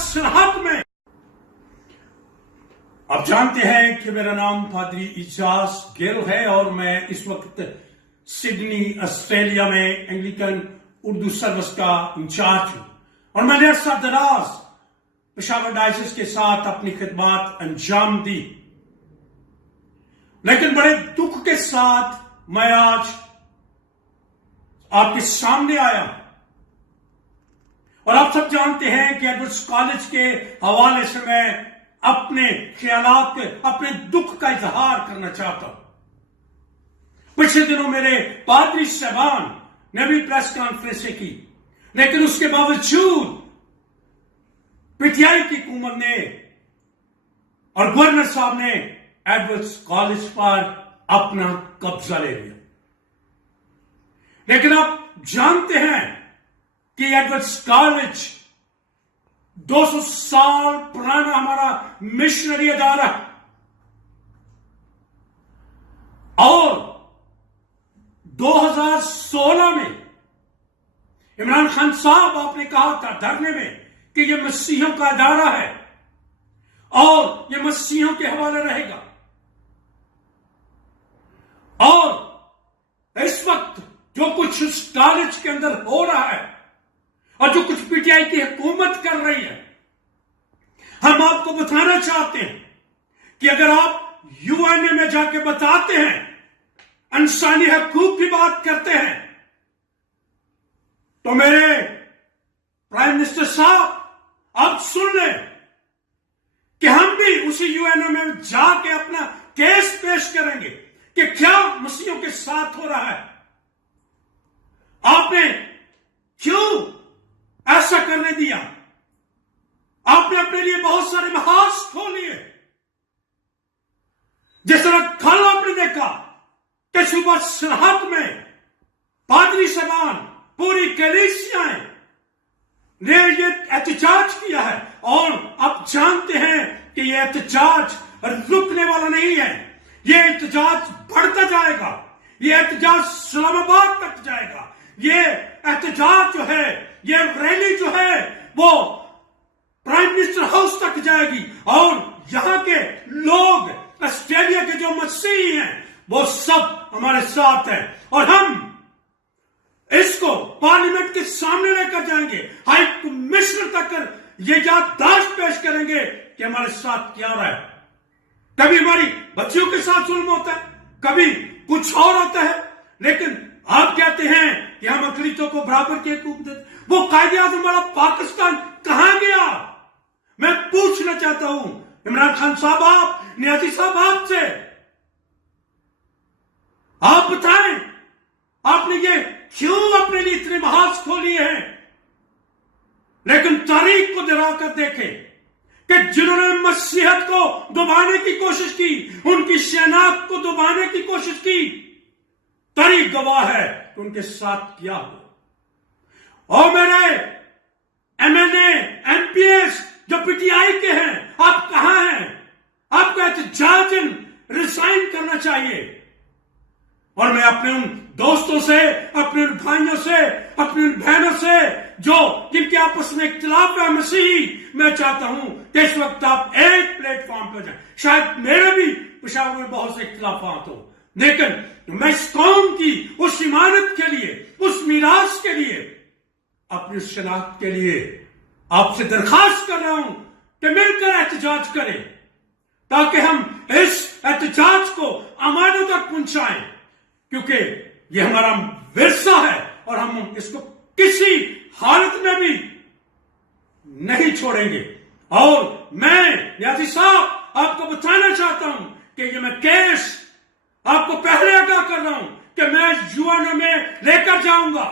सराहत में। आप जानते हैं कि मेरा नाम पादरी इजाज गिल है और मैं इस वक्त सिडनी ऑस्ट्रेलिया में एंग्लिकन उर्दू सर्विस का इंचार्ज हूं और मैंने अरसा दराज पेशावर डायसिस के साथ अपनी खिदमत अंजाम दी, लेकिन बड़े दुख के साथ मैं आज आपके सामने आया और आप सब जानते हैं कि एडवर्ड्स कॉलेज के हवाले से मैं अपने ख्यालात, अपने दुख का इजहार करना चाहता हूं। पिछले दिनों मेरे पादरी साहबान ने भी प्रेस कॉन्फ्रेंसें की, लेकिन उसके बावजूद पीटीआई की हुकूमत ने और गवर्नर साहब ने एडवर्ड्स कॉलेज पर अपना कब्जा ले लिया। लेकिन आप जानते हैं कि एडवर्ड्स कॉलेज 200 साल पुराना हमारा मिशनरी अदारा है और 2016 में इमरान खान साहब आपने कहा था धरने में कि यह मसीहों का अदारा है और यह मसीहों के हवाले रहेगा। और इस वक्त जो कुछ उस कॉलेज के अंदर हो रहा है और जो कुछ पीटीआई की हुकूमत कर रही है, हम आपको बताना चाहते हैं कि अगर आप यूएनए में जाके बताते हैं, इंसानी हकूक की बात करते हैं, तो मेरे प्राइम मिनिस्टर साहब आप सुन लें कि हम भी उसी यूएनए में जाके अपना केस पेश करेंगे कि क्या मसीहों के साथ हो रहा है। आपने क्यों ऐसा करने दिया? आपने अपने लिए बहुत सारे महाज खोल लिए। जिस तरह कल आपने देखा कि सुबह सरहद में पादरी साहबान, पूरी कलीसियाएं ने ये एहतजाज किया है और आप जानते हैं कि ये एहतजाज रुकने वाला नहीं है। ये एहतजाज बढ़ता जाएगा, ये एहतजाज इस्लामाबाद तक जाएगा, ये एहतजाज जो है, ये रैली जो है वो प्राइम मिनिस्टर हाउस तक जाएगी और यहां के लोग, ऑस्ट्रेलिया के जो मसीही हैं, वो सब हमारे साथ हैं और हम इसको पार्लियामेंट के सामने लेकर जाएंगे, हाई कमिश्नर तक ये याददाश्त पेश करेंगे कि हमारे साथ क्या हो रहा है। कभी हमारी बच्चियों के साथ जुल्म होता है, कभी कुछ और होता है, लेकिन आप कहते हैं कि हम अकलीतों को बराबर के हकूक देते। वो कायदे आज़म वाला पाकिस्तान कहां गया? मैं पूछना चाहता हूं इमरान खान साहब, आप नियाजी साहब, आपसे आप बताएं, आपने ये क्यों अपने लिए इतने महाज खोली हैं? लेकिन तारीख को दोहरा कर देखें कि जिन्होंने मसीहत को दबाने की कोशिश की, उनकी शनाख्त को दबाने की कोशिश की, तारीख गवाह है कि उनके साथ क्या हुआ। और मेरे एमएनए, एमपीएस जो पीटीआई के हैं, आप कहां हैं? आपको एहतजाजन रिजाइन करना चाहिए। और मैं अपने उन दोस्तों से, अपने उन भाइयों से, अपनी उन बहनों से जो जिनके आपस में इख्तिलाफ है मसीही, मैं चाहता हूं कि इस वक्त आप एक प्लेटफॉर्म पर जाएं। शायद मेरे भी पेशावर में बहुत से इख्तिलाफात हो, लेकिन मैं इस कौम की उस इमारत के लिए, उस मीरास के लिए, अपनी शनाख्त के लिए आपसे दरखास्त कर रहा हूं कि मिलकर एहतजाज करें ताकि हम इस एहतजाज को अमानों तक पहुंचाएं, क्योंकि ये हमारा विरसा है और हम इसको किसी हालत में भी नहीं छोड़ेंगे। और मैं नियाजी साहब आपको बताना चाहता हूं कि ये मैं केस आपको पहले आगाह कर रहा हूं कि मैं यूएनए में लेकर जाऊंगा।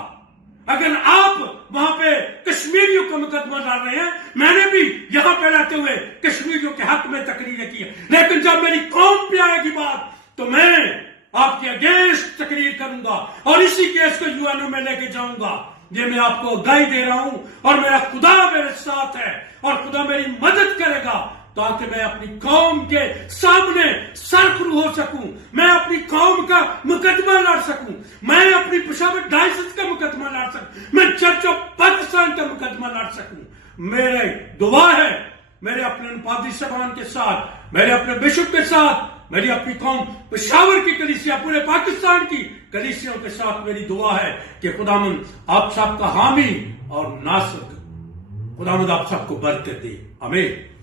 अगर आप वहां पे कश्मीरियों का मुकदमा डाल रहे हैं, मैंने भी यहां पे रहते हुए कश्मीरियों के हक में तकरीरें की है, लेकिन जब मेरी कौम पे आएगी बात तो मैं आपके अगेंस्ट तकरीर करूंगा और इसी केस को यूएनओ में लेके जाऊंगा। ये मैं आपको आगाही दे रहा हूं और मेरा खुदा मेरे साथ है और खुदा मेरी मदद करेगा ताकि मैं अपनी कौम के सामने सरखरू हो सकूं, मैं अपनी कौम का मुकदमा लड़ सकूं, मैं अपनी पेशावर डायसिस का मुकदमा लड़ सकूं, मैं चर्च ऑफ पाकिस्तान का मुकदमा लड़ सकूं। میرے دعا ہے میرے اپنے پادری صاحبان کے ساتھ، میرے اپنے بشپ کے ساتھ، میری اپنی قوم پشاور کی کلیسیا، پورے پاکستان کی کلیسیوں کے ساتھ میری دعا ہے کہ خداوند آپ سب کا حامی اور ناصر، خداوند آپ سب کو برکت دے، آمین۔